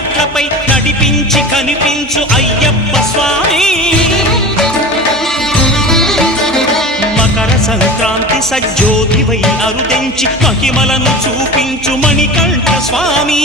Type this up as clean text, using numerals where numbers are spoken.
మెట్లపై నడిపించి కనిపించు అయ్యప్ప స్వామి మకర సంక్రాంతి సజ్జోతివై అరుదెంచి మహిమలను చూపించు మణికంఠ స్వామి